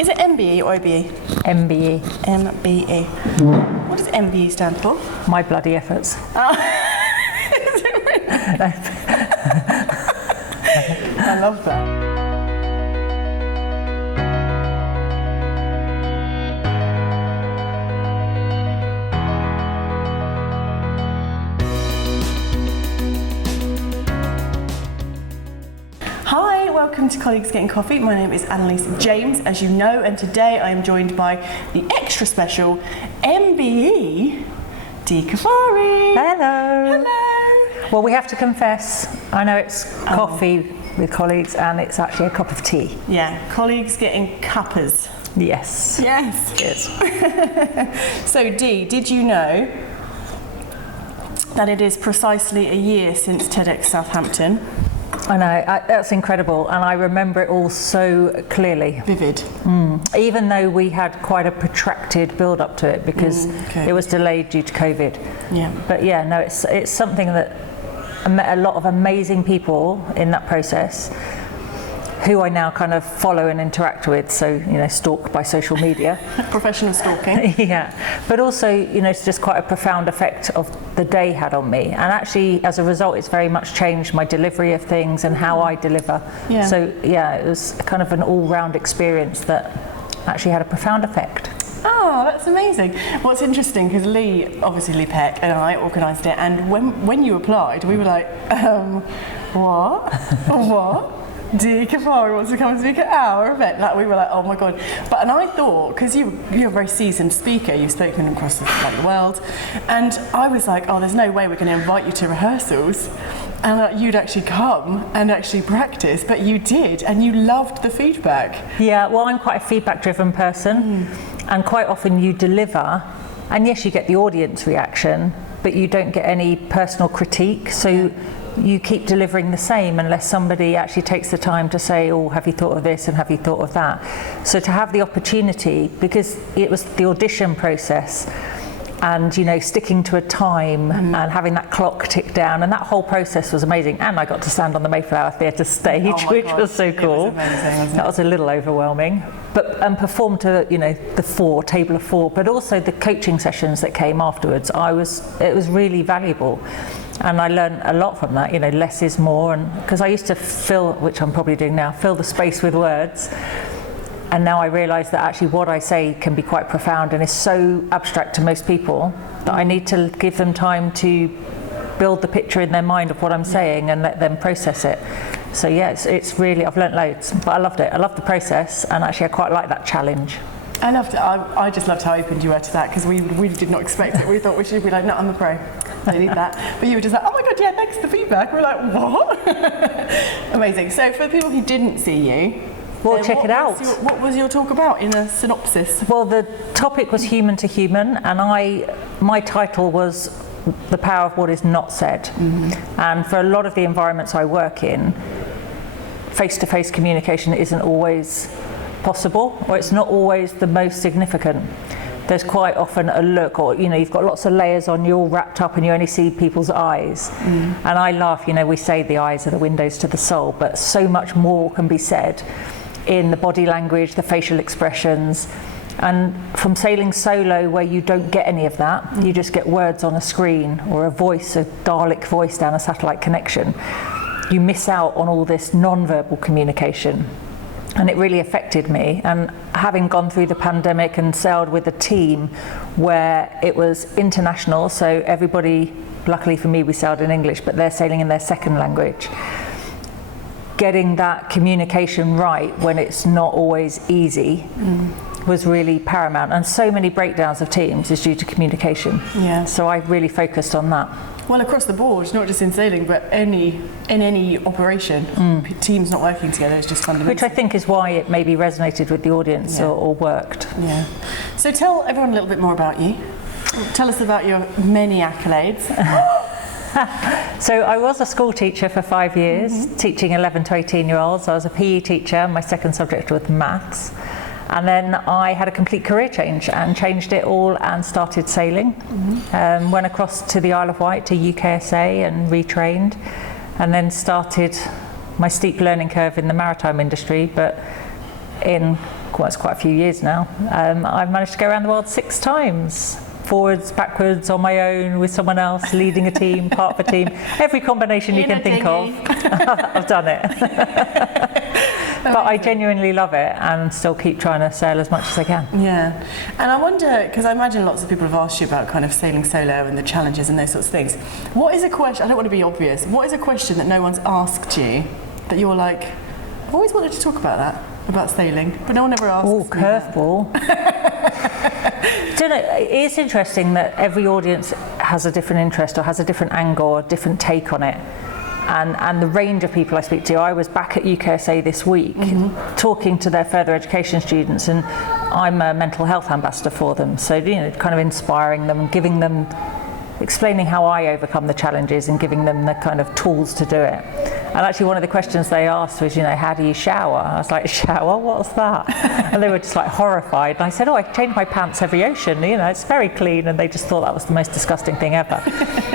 Is it MBE or OBE? MBE. MBE. What does MBE stand for? My bloody efforts. Oh. Is it really? I love that. Hi, welcome to Colleagues Getting Coffee. My name is Annelies James, as you know, and today I am joined by the extra special MBE, Dee Caffari. Hello. Hello. Well, we have to confess, I know it's coffee with colleagues and it's actually a cup of tea. Yeah, Colleagues Getting Cuppers. Yes. Yes. Yes. So Dee, did you know that it is precisely a year since TEDxSouthampton? I know, that's incredible, and I remember it all so clearly. Vivid. Even though we had quite a protracted build up to it because it was delayed due to COVID. Yeah. But yeah, no, it's something that I met a lot of amazing people in that process who I now kind of follow and interact with, so, you know, stalk by social media. Professional stalking. Yeah, but also, you know, it's just quite a profound effect of the day had on me. And actually, as a result, it's very much changed my delivery of things and how I deliver. Yeah. So yeah, it was kind of an all-round experience that actually had a profound effect. Oh, that's amazing. What's interesting, because Lee Peck and I organised it, and when you applied, we were like, what? What? Dee Caffari wants to come and speak at our event. Like, we were like, oh my god. And I thought, because you're a very seasoned speaker, you've spoken across the world, and I was like, oh, there's no way we're going to invite you to rehearsals and you'd actually come and actually practice, but you did, and you loved the feedback. Yeah, well, I'm quite a feedback driven person, and quite often you deliver, and yes, you get the audience reaction, but you don't get any personal critique. So you keep delivering the same unless somebody actually takes the time to say, oh, have you thought of this and have you thought of that? So to have the opportunity, because it was the audition process and, you know, sticking to a time and having that clock tick down, and that whole process was amazing. And I got to stand on the Mayflower Theatre stage, which was so cool. It was amazing, wasn't it? That was a little overwhelming. But perform to, you know, the table of four, but also the coaching sessions that came afterwards. It was really valuable. And I learned a lot from that, you know, less is more. And because I used to fill, which I'm probably doing now, fill the space with words. And now I realise that actually what I say can be quite profound and is so abstract to most people that I need to give them time to build the picture in their mind of what I'm saying and let them process it. So yeah, it's really, I've learnt loads, but I loved it. I loved the process, and actually I quite like that challenge. I loved it. I just loved how open you were to that, because we did not expect it. We thought we should be like, no, I'm a pro. I need that. But you were just like, oh my god, yeah, thanks for the feedback. We're like, what? Amazing. So for people who didn't see you, well, check it out. What was your talk about in a synopsis? Well, the topic was human to human, and my title was The Power of What Is Not Said. And for a lot of the environments I work in, face-to-face communication isn't always possible, or it's not always the most significant. There's quite often a look, or, you know, you've got lots of layers on, you're all wrapped up and you only see people's eyes. And I laugh, you know, we say the eyes are the windows to the soul, but so much more can be said in the body language, the facial expressions. And from sailing solo, where you don't get any of that, you just get words on a screen or a voice, a Dalek voice down a satellite connection, you miss out on all this non-verbal communication. And it really affected me. And having gone through the pandemic and sailed with a team where it was international, so everybody, luckily for me, we sailed in English, but they're sailing in their second language. Getting that communication right when it's not always easy was really paramount. And so many breakdowns of teams is due to communication. Yeah. So I really focused on that. Well, across the board, not just in sailing, but in any operation, teams not working together is just fundamental. Which I think is why it maybe resonated with the audience or worked. Yeah. So tell everyone a little bit more about you. Tell us about your many accolades. So I was a school teacher for 5 years, teaching 11 to 18-year-olds. I was a PE teacher. My second subject was maths. And then I had a complete career change and changed it all and started sailing. Went across to the Isle of Wight to UKSA and retrained, and then started my steep learning curve in the maritime industry, but in well, it's quite a few years now, I've managed to go around the world 6 times. Forwards, backwards, on my own, with someone else, leading a team, part of a team. Every combination you can think of, I've done it. But I genuinely love it and still keep trying to sail as much as I can. Yeah. And I wonder, because I imagine lots of people have asked you about kind of sailing solo and the challenges and those sorts of things. What is a question, I don't want to be obvious, what is a question that no one's asked you that you're like, I've always wanted to talk about that, about sailing, but no one ever asks me. Oh, curveball. Do you know, it's interesting that every audience has a different interest or has a different angle or a different take on it. And the range of people I speak to, I was back at UKSA this week talking to their further education students, and I'm a mental health ambassador for them. So, you know, kind of inspiring them and giving them, explaining how I overcome the challenges and giving them the kind of tools to do it. And actually one of the questions they asked was, you know, how do you shower? I was like, shower? What's that? And they were just like horrified. And I said, oh, I change my pants every ocean, you know, it's very clean. And they just thought that was the most disgusting thing ever.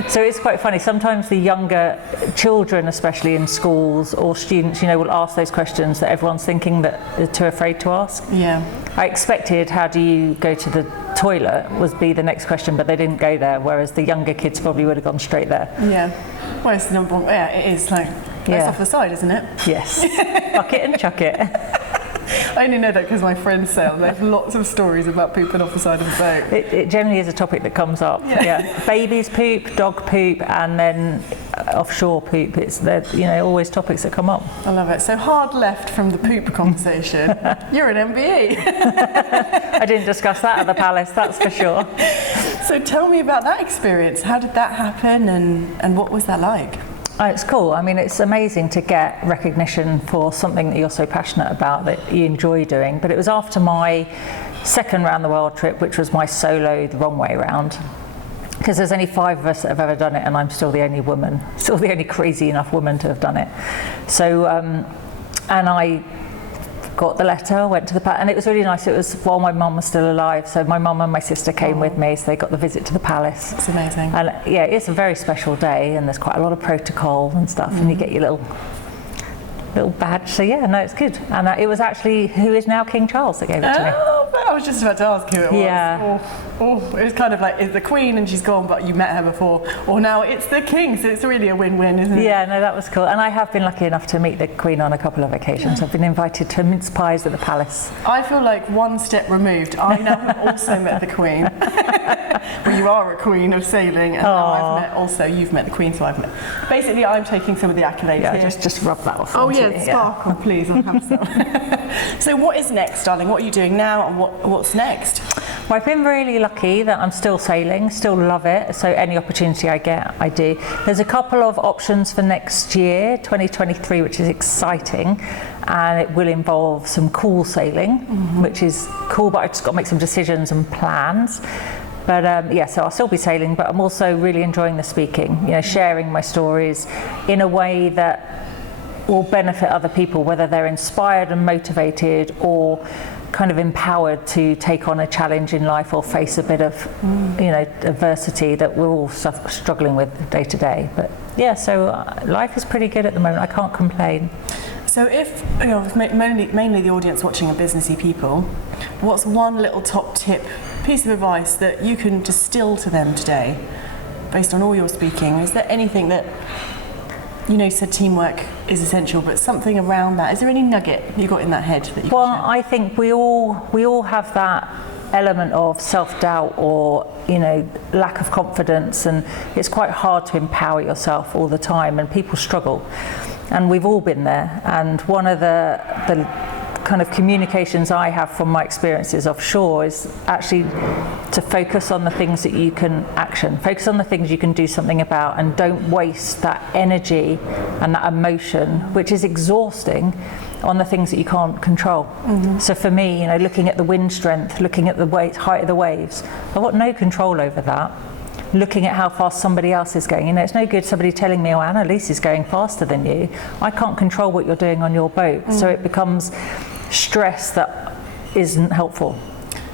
So it's quite funny. Sometimes the younger children, especially in schools, or students, you know, will ask those questions that everyone's thinking that they're too afraid to ask. Yeah. I expected, how do you go to the toilet, would be the next question, but they didn't go there, whereas the younger kids probably would have gone straight there. Yeah. Well, it's the number one, yeah, it is like, it's off the side, isn't it? Yes. Buck it and chuck it. I only know that because my friends sail. They have lots of stories about pooping off the side of the boat. It generally is a topic that comes up. Yeah. Babies poop, dog poop, and then offshore poop. It's always topics that come up. I love it. So hard left from the poop conversation. You're an MBE. I didn't discuss that at the Palace, that's for sure. So tell me about that experience. How did that happen, and what was that like? Oh, it's cool. I mean, it's amazing to get recognition for something that you're so passionate about, that you enjoy doing. But it was after my second round the world trip, which was my solo, the wrong way round. Because there's only 5 of us that have ever done it, and I'm still the only woman, still the only crazy enough woman to have done it. So, and I got the letter, went to the palace, and it was really nice. It was while my mum was still alive, so my mum and my sister came with me, so they got the visit to the palace. It's amazing. And yeah, it's a very special day, and there's quite a lot of protocol and stuff, and you get your little badge. So yeah, no, it's good. And it was actually who is now King Charles that gave it to me. I was just about to ask who it was. Yeah. It was kind of like, it's the Queen and she's gone, but you met her before, or now it's the King, so it's really a win-win, isn't it? Yeah, no, that was cool. And I have been lucky enough to meet the Queen on a couple of occasions. I've been invited to mince pies at the Palace. I feel like one step removed. I now have also met the Queen. Well, you are a queen of sailing, and now you've met the Queen, so I've met. Basically, I'm taking some of the accolades here. Just rub that off. Oh yeah, sparkle, please, I'll have some. So what is next, darling? What are you doing now, and what's next? Well, I've been really lucky that I'm still sailing, still love it, so any opportunity I get, I do. There's a couple of options for next year, 2023, which is exciting, and it will involve some cool sailing, which is cool, but I've just got to make some decisions and plans. But so I'll still be sailing, but I'm also really enjoying the speaking, you know, sharing my stories in a way that will benefit other people, whether they're inspired and motivated or kind of empowered to take on a challenge in life or face a bit of adversity that we're all struggling with day to day. But yeah, so life is pretty good at the moment. I can't complain. So if mainly the audience watching are businessy people, what's one little top tip, piece of advice that you can distill to them today based on all your speaking? Is there anything that, you said teamwork is essential, but something around that? Is there any nugget you got in that head that you can share? I think we all have that element of self-doubt or lack of confidence, and it's quite hard to empower yourself all the time, and people struggle, and we've all been there. And one of the kind of communications I have from my experiences offshore is actually to focus on the things that you can action, focus on the things you can do something about, and don't waste that energy and that emotion, which is exhausting, on the things that you can't control. So for me, looking at the wind strength, looking at the height of the waves, I've got no control over that. Looking at how fast somebody else is going. It's no good somebody telling me, Annelies is going faster than you. I can't control what you're doing on your boat. So it becomes stress that isn't helpful.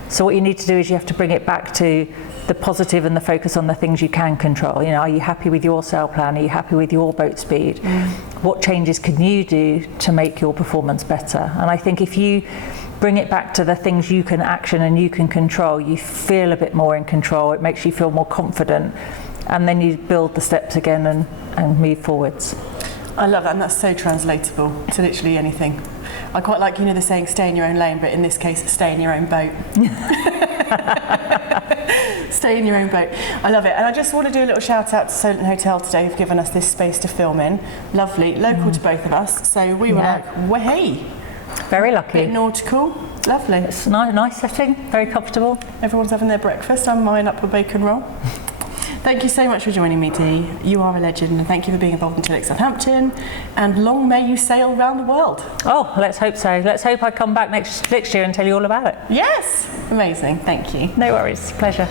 So what you need to do is you have to bring it back to the positive and the focus on the things you can control. Are you happy with your sail plan? Are you happy with your boat speed? What changes can you do to make your performance better? And I think if you bring it back to the things you can action and you can control, you feel a bit more in control. It makes you feel more confident, and then you build the steps again and move forwards. I love that, and that's so translatable to literally anything. I quite like, the saying, stay in your own lane, but in this case, stay in your own boat. Stay in your own boat. I love it. And I just want to do a little shout out to Solent Hotel today, who've given us this space to film in. Lovely, local to both of us. So we were like, way. Very lucky. Bit nautical. Lovely. It's nice setting, very comfortable. Everyone's having their breakfast. I'm mine up a bacon roll. Thank you so much for joining me, Dee. You are a legend, and thank you for being involved in TEDxSouthampton. And long may you sail around the world. Oh, let's hope so. Let's hope I come back next year and tell you all about it. Yes! Amazing. Thank you. No worries. Pleasure.